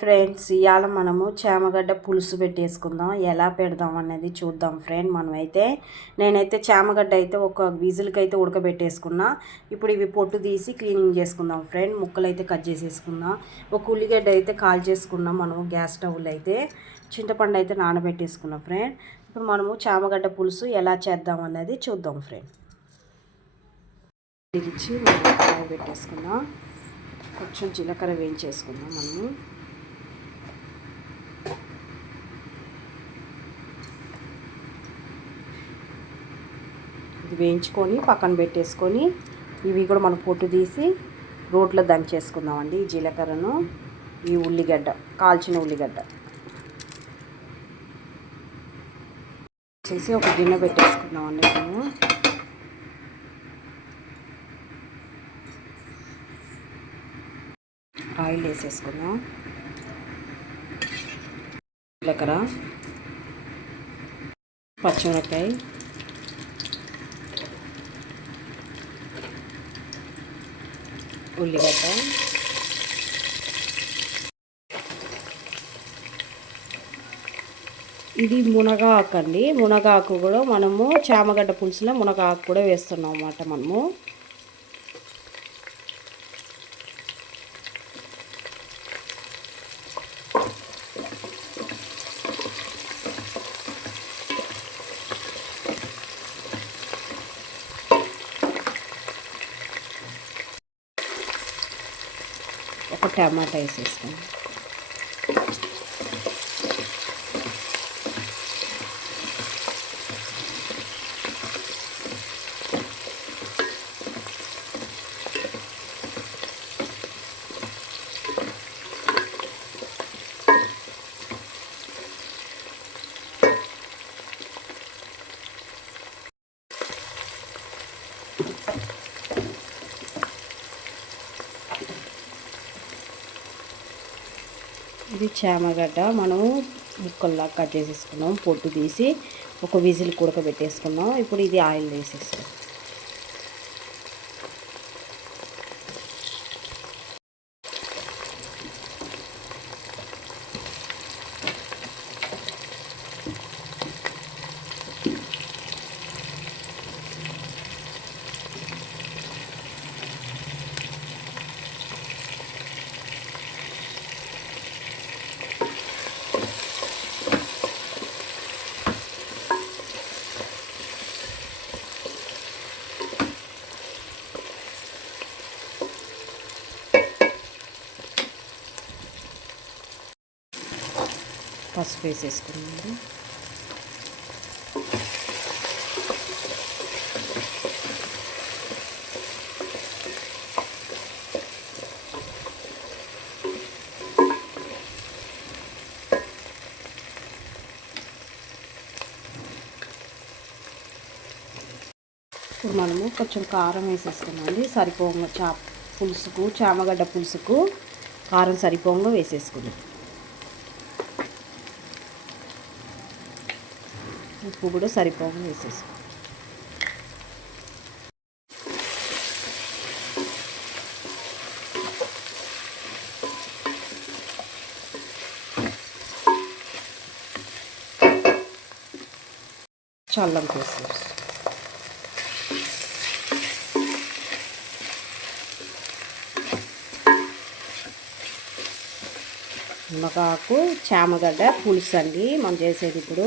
Friends ఇవాళ మనము చామగడ్డ పులుసు పెట్టేసుకుందాం. ఎలా పెడదాం అనేది చూద్దాం ఫ్రెండ్ మనమైతే. నేనైతే చామగడ్డ అయితే ఒక విజిల్కి అయితే ఉడకబెట్టేసుకున్నా. ఇప్పుడు ఇవి పొట్టు తీసి క్లీనింగ్ చేసుకుందాం ఫ్రెండ్. ముక్కలు అయితే కట్ చేసేసుకుందాం ఒక ఉల్లిగడ్డ అయితే కాల్ చేసుకున్నాం మనము గ్యాస్ స్టవ్లో అయితే చింతపండు అయితే నానబెట్టేసుకున్నాం ఫ్రెండ్. ఇప్పుడు మనము చామగడ్డ పులుసు ఎలా చేద్దాం అనేది చూద్దాం ఫ్రెండ్. ఇచ్చి పెట్టేసుకుందాం కొంచెం జీలకర్ర వేయించేసుకుందాం మనము. వేయించుకొని పక్కన పెట్టేసుకొని ఇవి కూడా మనం పొట్టు తీసి రోట్లో దంచేసుకుందామండి ఈ జీలకర్రను ఈ ఉల్లిగడ్డ కాల్చిన ఉల్లిగడ్డ. చేసి ఒక గిన్నె పెట్టేసుకుందామండి మేము. ఆయిల్ వేసేసుకుందాం. జీలకర్ర పచ్చిమిరపకాయ ఉల్లిగడ్డ. ఇది మునగాకు అండి మునగాకు కూడా మనము చామగడ్డ పులుసులో మునగాకు కూడా వేస్తున్నాం అన్నమాట మనము. ఒక టమాటా వేసేసుకోండి ఇది చామగడ్డ మనము ముక్కల్లా కట్ చేసేసుకున్నాం పొట్టు తీసి ఒక విజిల్ ఉడకబెట్టేసుకున్నాం ఇప్పుడు ఇది ఆయిల్ వేసేసుకున్నాం పసుపు వేసేసుకున్నాను. ఇప్పుడు మనము కొంచెం కారం వేసేసుకున్నామండి సరిపోంగా చా పులుసుకు చామగడ్డ పులుసుకు కారం సరిపోగా వేసేసుకున్నాం ఉప్పు కూడా సరిపోగా వేసేసి చల్లం వేసేసి నిమ్మకాకు చామగడ్డ పులుసు అండి. మనం చేసేది ఇప్పుడు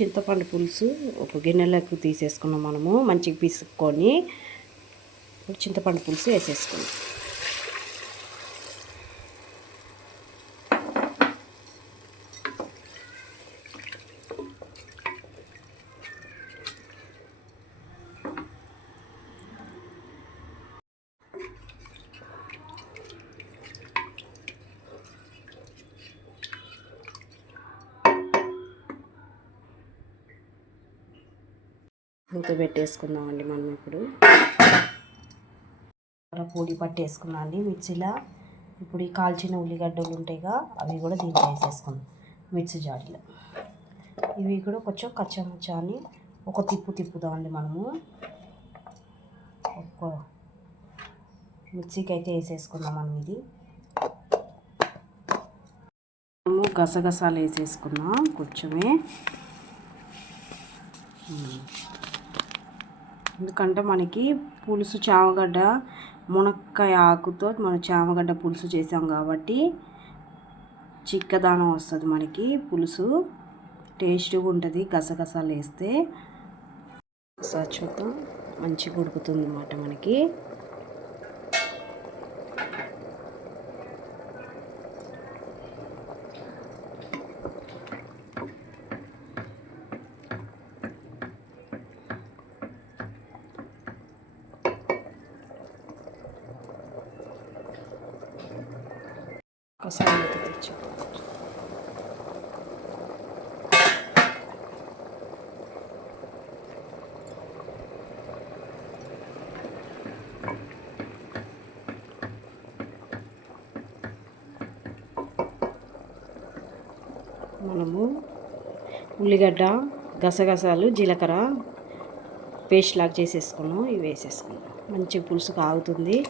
చింతపండు పులుసు ఒక గిన్నెలకు తీసేసుకున్నాం మనము మంచిగా పిసుక్కొని చింతపండు పులుసు వేసేసుకున్నాం. మూత పెట్టేసుకుందామండి మనం ఇప్పుడు. పొడి పట్టేసుకున్నాం అండి మిర్చిలా ఇప్పుడు ఈ కాల్చిన ఉల్లిగడ్డలు ఉంటాయిగా అవి కూడా దీంట్లో వేసేసుకుందాం. మిర్చి జాడీలో. ఇవి కూడా కొంచెం కచ్చమచ్చా అని ఒక తిప్పు తిప్పుదామండి మనము. ఒక్క మిర్చికి అయితే వేసేసుకుందాం మనం ఇది. మనము గసగసాలు వేసేసుకున్నాం కొంచెమే. ఎందుకంటే మనకి పులుసు చామగడ్డ మునక్కాయ ఆకుతో మనం చామగడ్డ పులుసు చేసాం కాబట్టి చిక్కదానం వస్తుంది మనకి పులుసు. టేస్ట్గా ఉంటుంది గసగసాలు వేస్తే. ఒకసారి చూద్దాం. మంచిగా ఉడుకుతుంది అన్నమాట మనకి. ఒకసారి తెచ్చు మనము ఉల్లిగడ్డ గసగసాలు జీలకర్ర పేస్ట్ లాగా చేసేసుకున్నాం. ఇవి వేసేసుకున్నాం. మంచి పులుసు కాగుతుంది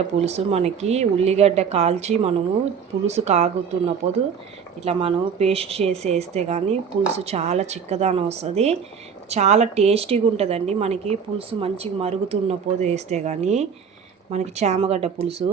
ఉల్లిగడ్డ పులుసు మనకి ఉల్లిగడ్డ కాల్చి మనము పులుసు కాగుతున్నప్పుడు ఇట్లా మనం పేస్ట్ చేసి వేస్తే కానీ పులుసు చాలా చిక్కదానం వస్తుంది. చాలా టేస్టీగా ఉంటుందండి. మనకి పులుసు మంచిగా మరుగుతున్నప్పుడు వేస్తే కానీ మనకి చామగడ్డ పులుసు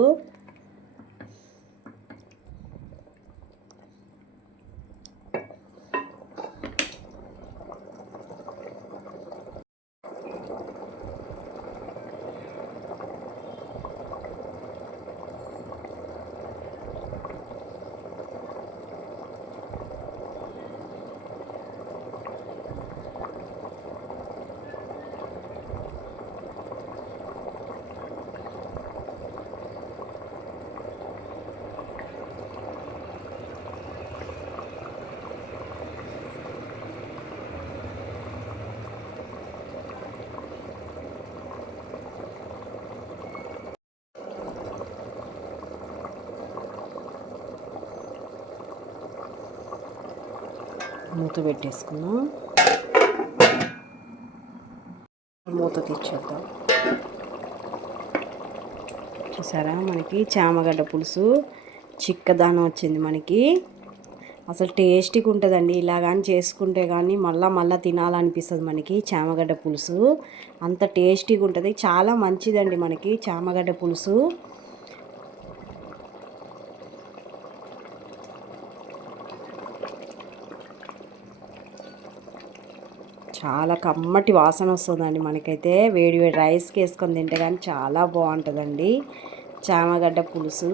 మూత పెట్టేసుకున్నాం మూత తీర్చేద్దాం చూసారా? మనకి చామగడ్డ పులుసు చిక్కదానం వచ్చింది మనకి. అసలు టేస్టీగా ఉంటుందండి. ఇలా కానీ చేసుకుంటే కానీ మళ్ళా మళ్ళీ తినాలనిపిస్తుంది మనకి చామగడ్డ పులుసు. అంత టేస్టీగా ఉంటుంది. చాలా మంచిదండి మనకి చామగడ్డ పులుసు. చాలా కమ్మటి వాసన వస్తుందండి. మనకైతే వేడి వేడి రైస్కి వేసుకొని తింటే కానీ చాలా బాగుంటుందండి. చామగడ్డ పులుసు.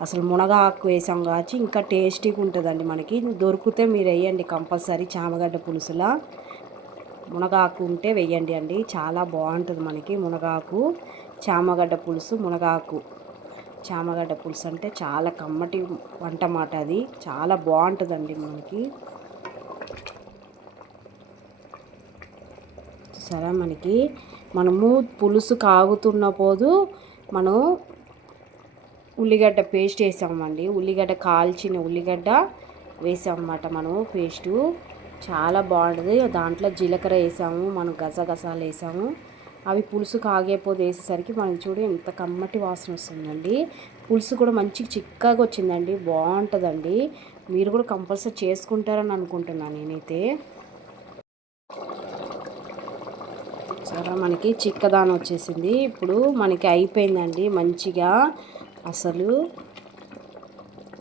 అసలు మునగాకు వేసాం కాచి ఇంకా టేస్టీగా ఉంటుందండి మనకి. దొరికితే మీరు వేయండి కంపల్సరీ చామగడ్డ పులుసులా. మునగాకు ఉంటే వేయండి అండి. చాలా బాగుంటుంది మనకి మునగాకు. చామగడ్డ పులుసు మునగాకు. చామగడ్డ పులుసు అంటే చాలా కమ్మటి వంట మాట అది. చాలా బాగుంటుందండి మనకి. చూసారా మనకి? మనము పులుసు కాగుతున్న పోదు మనం ఉల్లిగడ్డ పేస్ట్ వేసామండి. ఉల్లిగడ్డ కాల్చిన ఉల్లిగడ్డ వేసామన్నమాట మనము పేస్టు. చాలా బాగుంటుంది. దాంట్లో జీలకర్ర వేసాము మనం గసగసాలు వేసాము. అవి పులుసు కాగేపోతే వేసేసరికి మనం చూడు ఎంత కమ్మటి వాసన వస్తుందండి. పులుసు కూడా మంచి చిక్కగా వచ్చిందండి. బాగుంటుందండి. మీరు కూడా కంపల్సరీ చేసుకుంటారని అనుకుంటున్నాను నేనైతే. చూసారా? మనకి చిక్కదానం వచ్చేసింది. ఇప్పుడు మనకి అయిపోయిందండి మంచిగా. అసలు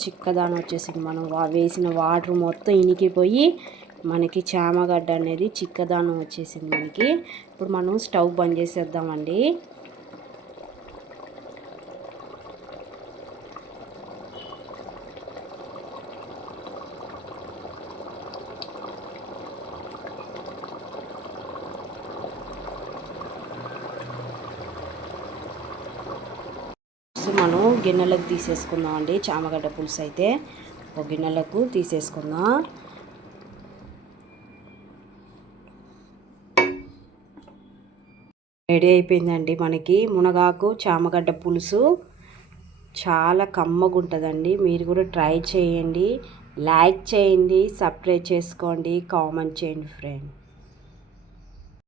చిక్కదానం వచ్చేసింది మనం వేసిన వాటర్ మొత్తం ఇనికిపోయి మనకి చామగడ్డ అనేది చిక్కదానం వచ్చేసింది మనకి. ఇప్పుడు మనం స్టవ్ బంద్ చేసేద్దామండి పులుసు మనం గిన్నెలకు తీసేసుకుందాం అండి. చామగడ్డ పులుసు అయితే ఒక గిన్నెలకు తీసేసుకుందాం. రెడీ అయిపోయిందండి మనకి. మునగాకు చామగడ్డ పులుసు చాలా కమ్మగుంటుందండి. మీరు కూడా ట్రై చేయండి. లైక్ చేయండి సబ్స్క్రైబ్ చేసుకోండి. కామెంట్ చేయండి ఫ్రెండ్.